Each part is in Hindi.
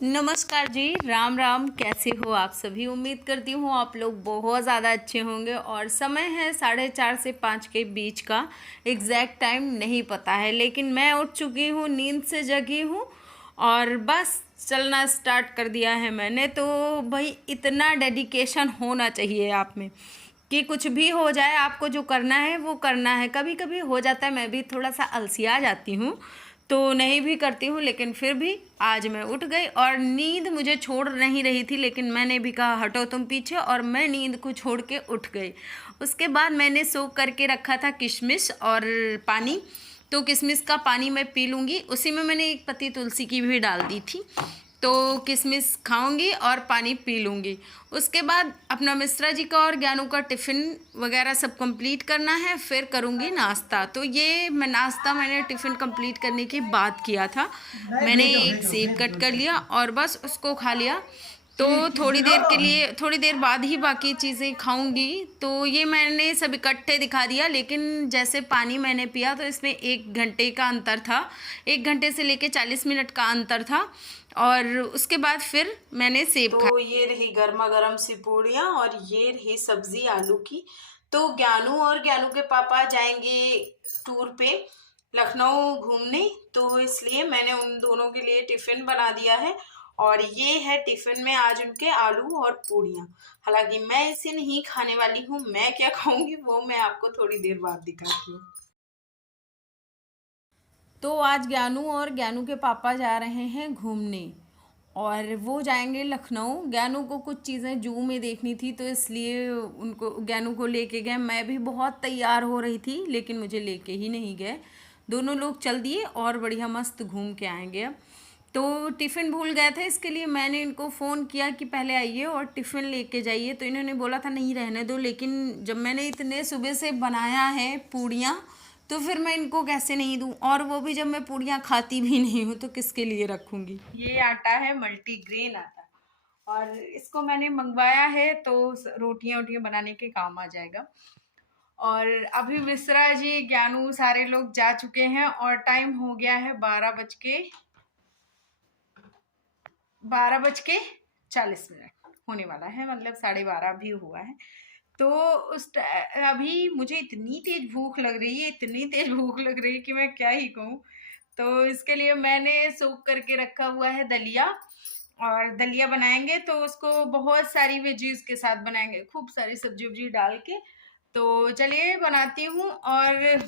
नमस्कार जी, राम राम। कैसे हो आप सभी? उम्मीद करती हूँ आप लोग बहुत ज़्यादा अच्छे होंगे। और समय है 4:30 से 5 के बीच का। एग्जैक्ट टाइम नहीं पता है, लेकिन मैं उठ चुकी हूँ, नींद से जगी हूँ और बस चलना स्टार्ट कर दिया है मैंने। तो भाई इतना डेडिकेशन होना चाहिए आप में कि कुछ भी हो जाए, आपको जो करना है वो करना है। कभी कभी हो जाता है, मैं भी थोड़ा सा अलसिया जाती हूँ तो नहीं भी करती हूँ, लेकिन फिर भी आज मैं उठ गई और नींद मुझे छोड़ नहीं रही थी, लेकिन मैंने भी कहा हटो तुम पीछे, और मैं नींद को छोड़ के उठ गई। उसके बाद मैंने सोख करके रखा था किशमिश और पानी, तो किशमिश का पानी मैं पी लूँगी। उसी में मैंने एक पत्ती तुलसी की भी डाल दी थी, तो किशमिश खाऊंगी और पानी पी लूँगी। उसके बाद अपना मिश्रा जी का और ज्ञानू का टिफ़िन वगैरह सब कंप्लीट करना है, फिर करूँगी नाश्ता। तो ये मैंने टिफ़िन कंप्लीट करने के बाद किया था। मैंने एक सेब कट कर लिया और बस उसको खा लिया। तो थोड़ी देर बाद ही बाकी चीज़ें खाऊंगी। तो ये मैंने सब इकट्ठे दिखा दिया, लेकिन जैसे पानी मैंने पिया तो इसमें 1 घंटे का अंतर था, 1 घंटे से लेके 40 मिनट का अंतर था। और उसके बाद फिर मैंने सेब खाया। तो ये रही गर्मा गर्म सी पूड़ियाँ और ये रही सब्जी आलू की। तो ज्ञानू और ज्ञानू के पापा जाएंगे टूर पे लखनऊ घूमने, तो इसलिए मैंने उन दोनों के लिए टिफ़िन बना दिया है। और ये है टिफ़िन में आज उनके आलू और पूड़ियाँ। हालांकि मैं इसे नहीं खाने वाली हूँ, मैं क्या खाऊंगी वो मैं आपको थोड़ी देर बाद दिखाती हूँ। तो आज ज्ञानू और ज्ञानू के पापा जा रहे हैं घूमने और वो जाएंगे लखनऊ। ज्ञानू को कुछ चीज़ें जू में देखनी थी, तो इसलिए उनको ज्ञानू को लेके गए। मैं भी बहुत तैयार हो रही थी, लेकिन मुझे लेके ही नहीं गए। दोनों लोग चल दिए और बढ़िया मस्त घूम के आएंगे अब। तो टिफ़िन भूल गए थे, इसके लिए मैंने इनको फ़ोन किया कि पहले आइए और टिफ़िन लेके जाइए। तो इन्होंने बोला था नहीं रहने दो, लेकिन जब मैंने इतने सुबह से बनाया है पूड़ियाँ, तो फिर मैं इनको कैसे नहीं दूँ। और वो भी जब मैं पूड़ियाँ खाती भी नहीं हूँ तो किसके लिए रखूँगी। ये आटा है मल्टीग्रेन आटा, और इसको मैंने मंगवाया है तो रोटियाँ वोटियाँ बनाने के काम आ जाएगा। और अभी मिश्रा जी ज्ञानू सारे लोग जा चुके हैं और टाइम हो गया है 12:40 होने वाला है, मतलब 12:30 भी हुआ है। तो अभी मुझे इतनी तेज भूख लग रही है, इतनी तेज भूख लग रही है कि मैं क्या ही कहूँ। तो इसके लिए मैंने सोख करके रखा हुआ है दलिया, और दलिया बनाएंगे तो उसको बहुत सारी वेजीज के साथ बनाएंगे, खूब सारी सब्जी वब्जी डाल के। तो चलिए बनाती हूँ। और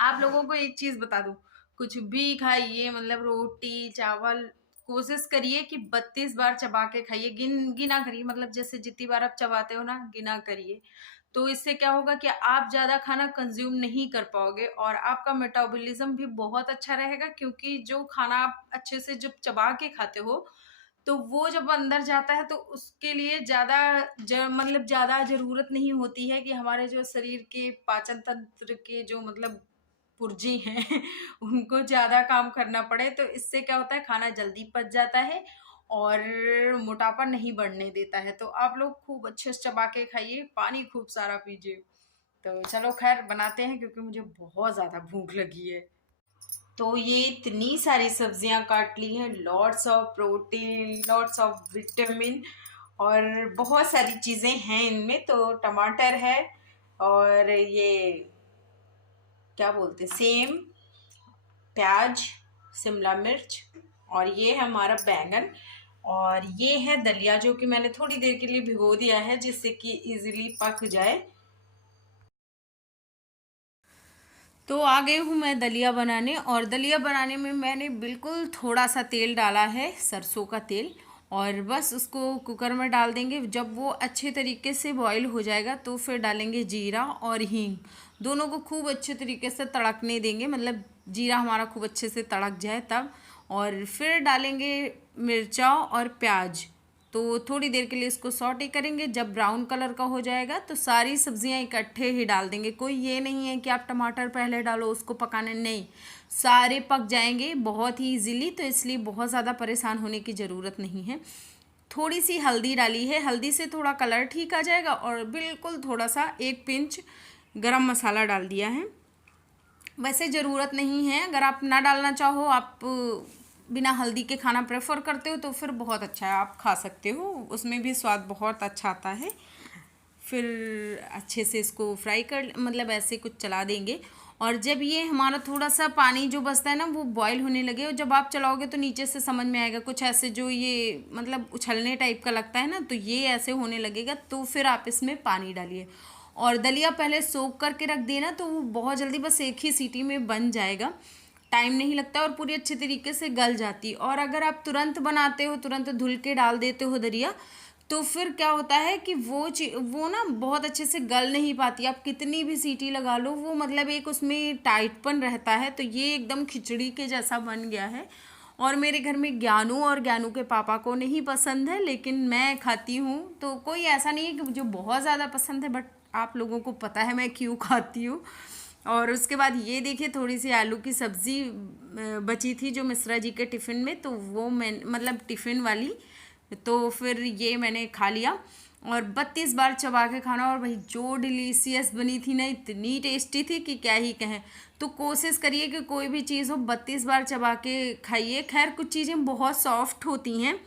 आप लोगों को एक चीज बता दूं, कुछ भी खाइए, मतलब रोटी चावल, कोशिश करिए कि 32 बार चबा के खाइए। गिना करिए, मतलब जैसे जितनी बार आप चबाते हो ना, गिना करिए। तो इससे क्या होगा कि आप ज्यादा खाना कंज्यूम नहीं कर पाओगे और आपका मेटाबॉलिज्म भी बहुत अच्छा रहेगा, क्योंकि जो खाना आप अच्छे से जब चबा के खाते हो तो वो जब अंदर जाता है तो उसके लिए मतलब ज्यादा जरूरत नहीं होती है कि हमारे जो शरीर के पाचन तंत्र के जो मतलब पुर्जे हैं उनको ज्यादा काम करना पड़े। तो इससे क्या होता है, खाना जल्दी पच जाता है और मोटापा नहीं बढ़ने देता है। तो आप लोग खूब अच्छे से चबा के खाइए, पानी खूब सारा पीजिए। तो चलो खैर बनाते हैं, क्योंकि मुझे बहुत ज्यादा भूख लगी है। तो ये इतनी सारी सब्जियां काट ली हैं, lots of protein, lots of vitamin, और बहुत सारी चीज़ें हैं इनमें। तो टमाटर है, और ये क्या बोलते, सेम, प्याज, शिमला मिर्च, और ये है हमारा बैंगन, और ये है दलिया जो कि मैंने थोड़ी देर के लिए भिगो दिया है जिससे कि इजीली पक जाए। तो आ गई हूँ मैं दलिया बनाने, और दलिया बनाने में मैंने बिल्कुल थोड़ा सा तेल डाला है, सरसों का तेल। और बस उसको कुकर में डाल देंगे। जब वो अच्छे तरीके से बॉईल हो जाएगा तो फिर डालेंगे जीरा और हींग, दोनों को खूब अच्छे तरीके से तड़कने देंगे, मतलब जीरा हमारा खूब अच्छे से तड़क जाए तब। और फिर डालेंगे मिर्चा और प्याज। तो थोड़ी देर के लिए इसको सॉटे करेंगे। जब ब्राउन कलर का हो जाएगा तो सारी सब्जियां इकट्ठे ही डाल देंगे। कोई ये नहीं है कि आप टमाटर पहले डालो उसको पकाने, नहीं, सारे पक जाएंगे बहुत ही इजीली। तो इसलिए बहुत ज़्यादा परेशान होने की ज़रूरत नहीं है। थोड़ी सी हल्दी डाली है, हल्दी से थोड़ा कलर ठीक आ जाएगा। और बिल्कुल थोड़ा सा 1 पिंच गरम मसाला डाल दिया है। वैसे ज़रूरत नहीं है, अगर आप ना डालना चाहो, आप बिना हल्दी के खाना प्रेफर करते हो तो फिर बहुत अच्छा है, आप खा सकते हो, उसमें भी स्वाद बहुत अच्छा आता है। फिर अच्छे से इसको फ्राई कर मतलब ऐसे कुछ चला देंगे। और जब ये हमारा थोड़ा सा पानी जो बचता है ना वो बॉईल होने लगे, और जब आप चलाओगे तो नीचे से समझ में आएगा कुछ ऐसे, जो ये मतलब उछलने टाइप का लगता है ना, तो ये ऐसे होने लगेगा, तो फिर आप इसमें पानी डालिए। और दलिया पहले सोख करके रख देना, तो वो बहुत जल्दी बस एक ही सीटी में बन जाएगा, टाइम नहीं लगता और पूरी अच्छे तरीके से गल जाती। और अगर आप तुरंत बनाते हो, तुरंत धुल के डाल देते हो दलिया, तो फिर क्या होता है कि वो ना बहुत अच्छे से गल नहीं पाती, आप कितनी भी सीटी लगा लो वो मतलब एक उसमें टाइटपन रहता है। तो ये एकदम खिचड़ी के जैसा बन गया है। और मेरे घर में ज्ञानू और ज्ञानू के पापा को नहीं पसंद है, लेकिन मैं खाती हूँ, तो कोई ऐसा नहीं है कि मुझे बहुत ज़्यादा पसंद है, बट आप लोगों को पता है मैं क्यों खाती हूँ। और उसके बाद ये देखिए थोड़ी सी आलू की सब्ज़ी बची थी जो मिश्रा जी के टिफ़िन में, तो वो मैं मतलब टिफ़िन वाली, तो फिर ये मैंने खा लिया। और 32 बार चबा के खाना, और भाई जो डिलीशियस बनी थी ना, इतनी टेस्टी थी कि क्या ही कहें। तो कोशिश करिए कि कोई भी चीज़ हो 32 बार चबा के खाइए। खैर कुछ चीज़ें बहुत सॉफ्ट होती हैं,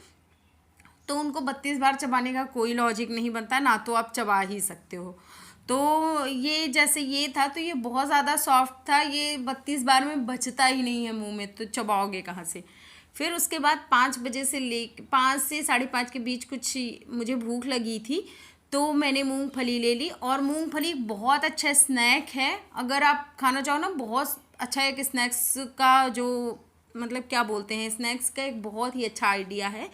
तो उनको 32 बार चबाने का कोई लॉजिक नहीं बनता ना, तो आप चबा ही सकते हो। तो ये जैसे ये था, तो ये बहुत ज़्यादा सॉफ्ट था, ये 32 बार में बचता ही नहीं है मुंह में, तो चबाओगे कहाँ से। फिर उसके बाद 5 बजे से ले 5 से 5:30 के बीच कुछ मुझे भूख लगी थी, तो मैंने मूंगफली ले ली। और मूंगफली बहुत अच्छा स्नैक है, अगर आप खाना चाहो ना, बहुत अच्छा एक स्नैक्स का जो मतलब क्या बोलते हैं, स्नैक्स का एक बहुत ही अच्छा आइडिया है।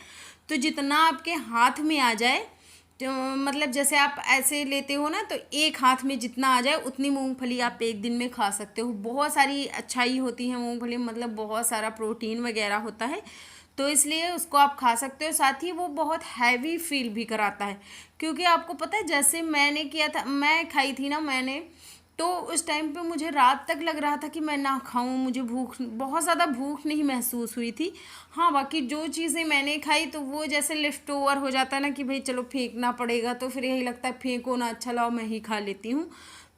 तो जितना आपके हाथ में आ जाए, तो मतलब जैसे आप ऐसे लेते हो ना, तो एक हाथ में जितना आ जाए उतनी मूंगफली आप एक दिन में खा सकते हो। बहुत सारी अच्छाई होती है मूंगफली में, मतलब बहुत सारा प्रोटीन वगैरह होता है, तो इसलिए उसको आप खा सकते हो। साथ ही वो बहुत हैवी फील भी कराता है, क्योंकि आपको पता है जैसे मैंने किया था, मैं खाई थी ना मैंने, तो उस टाइम पे मुझे रात तक लग रहा था कि मैं ना खाऊं, मुझे भूख बहुत ज़्यादा भूख नहीं महसूस हुई थी। हाँ बाकी जो चीज़ें मैंने खाई तो वो जैसे लिफ्ट ओवर हो जाता है ना, कि भाई चलो फेंकना पड़ेगा, तो फिर यही लगता है फेंको ना, अच्छा लाओ मैं ही खा लेती हूँ,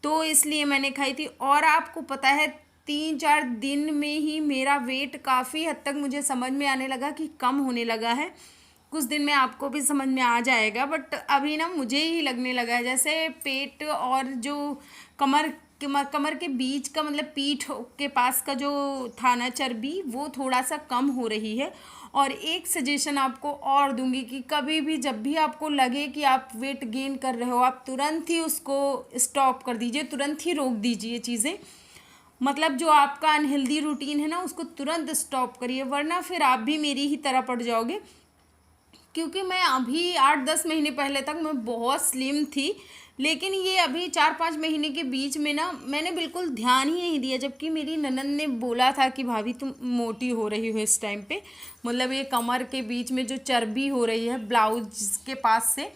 तो इसलिए मैंने खाई थी। और आपको पता है 3-4 दिन में ही मेरा वेट काफ़ी हद तक मुझे समझ में आने लगा कि कम होने लगा है। कुछ दिन में आपको भी समझ में आ जाएगा, बट अभी ना मुझे ही लगने लगा है जैसे पेट और जो कमर कमर के बीच का मतलब पीठ के पास का जो था ना चर्बी, वो थोड़ा सा कम हो रही है। और एक सजेशन आपको और दूंगी कि कभी भी जब भी आपको लगे कि आप वेट गेन कर रहे हो, आप तुरंत ही उसको स्टॉप कर दीजिए, तुरंत ही रोक दीजिए चीज़ें। मतलब जो आपका अनहेल्दी रूटीन है ना, उसको तुरंत स्टॉप करिए, वरना फिर आप भी मेरी ही तरह पड़ जाओगे। क्योंकि मैं अभी 8-10 महीने पहले तक मैं बहुत स्लिम थी, लेकिन ये अभी 4-5 महीने के बीच में ना मैंने बिल्कुल ध्यान ही नहीं दिया, जबकि मेरी ननद ने बोला था कि भाभी तुम मोटी हो रही हो इस टाइम पे, मतलब ये कमर के बीच में जो चर्बी हो रही है ब्लाउज के पास से।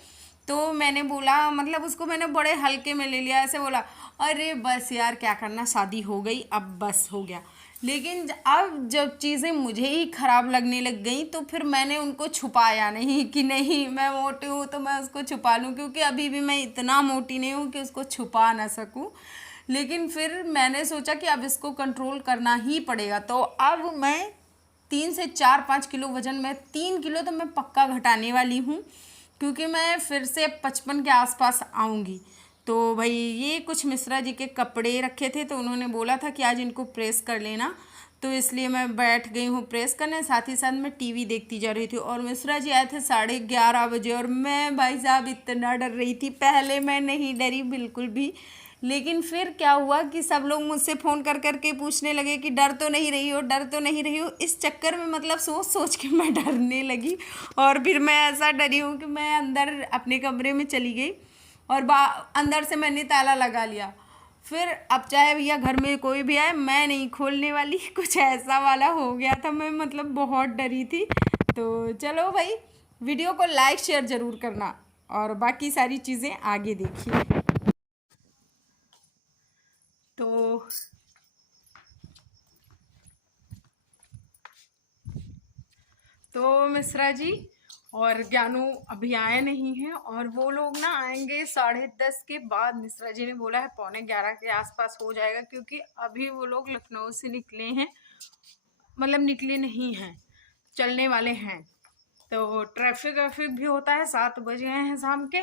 तो मैंने बोला, मतलब उसको मैंने बड़े हल्के में ले लिया, ऐसे बोला अरे बस यार क्या करना, शादी हो गई अब बस हो गया। लेकिन अब जब चीज़ें मुझे ही ख़राब लगने लग गई, तो फिर मैंने उनको छुपाया नहीं कि नहीं मैं मोटी हूँ तो मैं उसको छुपा लूँ, क्योंकि अभी भी मैं इतना मोटी नहीं हूँ कि उसको छुपा ना सकूँ। लेकिन फिर मैंने सोचा कि अब इसको कंट्रोल करना ही पड़ेगा, तो अब मैं 3 से 4-5 किलो वज़न में 3 किलो तो मैं पक्का घटाने वाली हूँ, क्योंकि मैं फिर से 55 के आसपास आऊँगी। तो भाई ये कुछ मिश्रा जी के कपड़े रखे थे, तो उन्होंने बोला था कि आज इनको प्रेस कर लेना, तो इसलिए मैं बैठ गई हूँ प्रेस करने, साथ ही साथ मैं टीवी देखती जा रही थी। और मिश्रा जी आए थे 11:30 बजे, और मैं भाई साहब इतना डर रही थी। पहले मैं नहीं डरी बिल्कुल भी, लेकिन फिर क्या हुआ कि सब लोग मुझसे फ़ोन कर कर के पूछने लगे कि डर तो नहीं रही हो, डर तो नहीं रही हो। इस चक्कर में मतलब सोच सोच के मैं डरने लगी, और फिर मैं ऐसा डरी हूँ कि मैं अंदर अपने कमरे में चली गई, और अंदर से मैंने ताला लगा लिया। फिर अब चाहे भैया घर में कोई भी आए, मैं नहीं खोलने वाली। कुछ ऐसा वाला हो गया था, मैं मतलब बहुत डरी थी। तो चलो भाई, वीडियो को लाइक शेयर ज़रूर करना, और बाकी सारी चीज़ें आगे देखिए। तो मिश्रा जी और ज्ञानू अभी आए नहीं हैं, और वो लोग ना आएंगे 10:30 के बाद। मिश्रा जी ने बोला है 11:15 के आसपास हो जाएगा, क्योंकि अभी वो लोग लखनऊ से निकले हैं, मतलब निकले नहीं हैं। चलने वाले हैं। तो ट्रैफिक भी होता है, 7 बज गए हैं शाम के,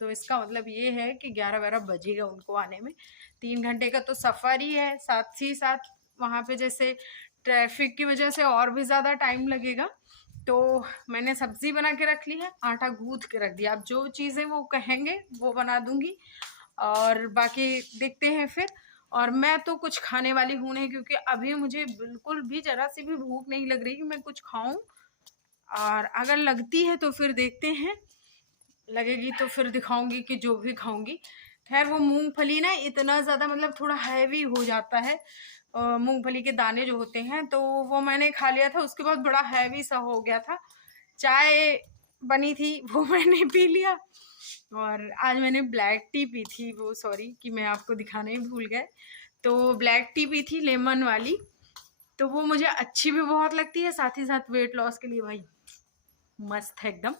तो इसका मतलब ये है कि 11-12 बजेगा उनको आने में। 3 घंटे का तो सफ़र ही है, साथ ही साथ वहाँ पे जैसे ट्रैफिक की वजह से और भी ज़्यादा टाइम लगेगा। तो मैंने सब्ज़ी बना के रख ली है, आटा गूँथ के रख दिया। अब जो चीज़ें वो कहेंगे वो बना दूँगी और बाकी देखते हैं फिर। और मैं तो कुछ खाने वाली हूँ नहीं, क्योंकि अभी मुझे बिल्कुल भी ज़रा सी भी भूख नहीं लग रही कि मैं कुछ खाऊं। और अगर लगती है तो फिर देखते हैं, लगेगी तो फिर दिखाऊंगी कि जो भी खाऊंगी। खैर वो मूंगफली ना इतना ज़्यादा मतलब थोड़ा हैवी हो जाता है, मूंगफली के दाने जो होते हैं, तो वो मैंने खा लिया था, उसके बाद बड़ा हैवी सा हो गया था। चाय बनी थी वो मैंने पी लिया, और आज मैंने ब्लैक टी पी थी, वो सॉरी कि मैं आपको दिखाना ही भूल गए। तो ब्लैक टी पी थी लेमन वाली, तो वो मुझे अच्छी भी बहुत लगती है, साथ ही साथ वेट लॉस के लिए भाई मस्त है एकदम।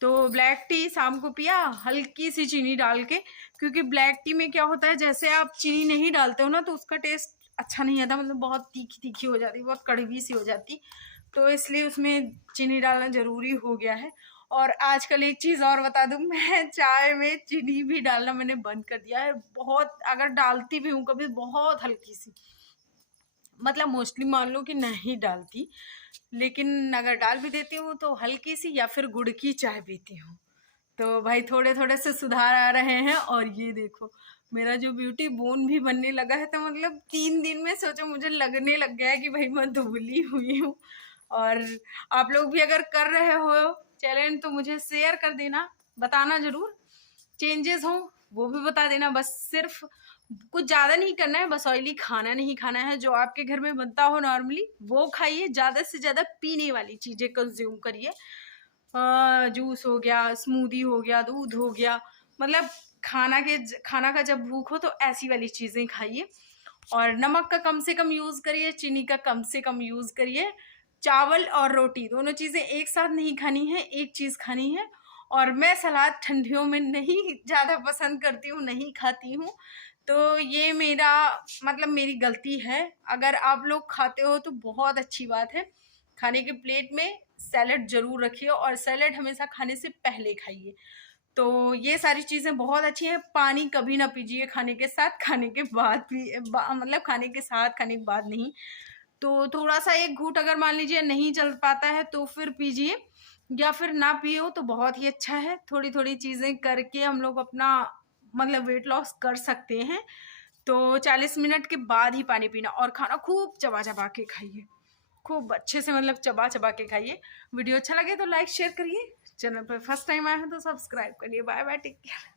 तो ब्लैक टी शाम को पिया हल्की सी चीनी डाल के, क्योंकि ब्लैक टी में क्या होता है, जैसे आप चीनी नहीं डालते हो ना तो उसका टेस्ट अच्छा नहीं आता, मतलब बहुत तीखी तीखी हो जाती, बहुत कड़वी सी हो जाती, तो इसलिए उसमें चीनी डालना ज़रूरी हो गया है। और आजकल एक चीज़ और बता दूं, मैं चाय में चीनी भी डालना मैंने बंद कर दिया है। बहुत अगर डालती भी हूँ कभी, बहुत हल्की सी, मतलब मोस्टली मान लो कि नहीं डालती, लेकिन अगर डाल भी देती हूँ तो हल्की सी, या फिर गुड़ की चाय पीती हूँ। तो भाई थोड़े थोड़े से सुधार आ रहे हैं। और ये देखो मेरा जो ब्यूटी बोन भी बनने लगा है, तो मतलब 3 दिन में सोचो मुझे लगने लग गया है कि भाई मैं दुबली हुई हूँ। और आप लोग भी अगर कर रहे हो चैलेंज तो मुझे शेयर कर देना, बताना ज़रूर, चेंजेस हो वो भी बता देना। बस सिर्फ कुछ ज़्यादा नहीं करना है, बस ऑयली खाना नहीं खाना है, जो आपके घर में बनता हो नॉर्मली वो खाइए, ज़्यादा से ज़्यादा पीने वाली चीज़ें कंज्यूम करिए। जूस हो गया, स्मूदी हो गया, दूध हो गया, मतलब खाना का जब भूख हो तो ऐसी वाली चीज़ें खाइए। और नमक का कम से कम यूज़ करिए, चीनी का कम से कम यूज़ करिए। चावल और रोटी दोनों चीज़ें एक साथ नहीं खानी है, एक चीज़ खानी है। और मैं सलाद ठंडियों में नहीं ज़्यादा पसंद करती हूँ, नहीं खाती हूँ, तो ये मेरा मतलब मेरी गलती है। अगर आप लोग खाते हो तो बहुत अच्छी बात है, खाने के प्लेट में सैलेड ज़रूर रखिए, और सैलेड हमेशा खाने से पहले खाइए। तो ये सारी चीज़ें बहुत अच्छी हैं। पानी कभी ना पीजिए खाने के साथ, खाने के बाद भी मतलब खाने के साथ, खाने के बाद नहीं। तो थोड़ा सा एक घूंट अगर मान लीजिए नहीं चल पाता है तो फिर पीजिए, या फिर ना पियो तो बहुत ही अच्छा है। थोड़ी थोड़ी चीज़ें करके हम लोग अपना मतलब वेट लॉस कर सकते हैं। तो 40 मिनट के बाद ही पानी पीना, और खाना खूब चबा चबा के खाइए, खूब अच्छे से मतलब चबा चबा के खाइए। वीडियो अच्छा लगे तो लाइक शेयर करिए, चैनल पर फर्स्ट टाइम आए हैं तो सब्सक्राइब करिए। Bye bye, take care.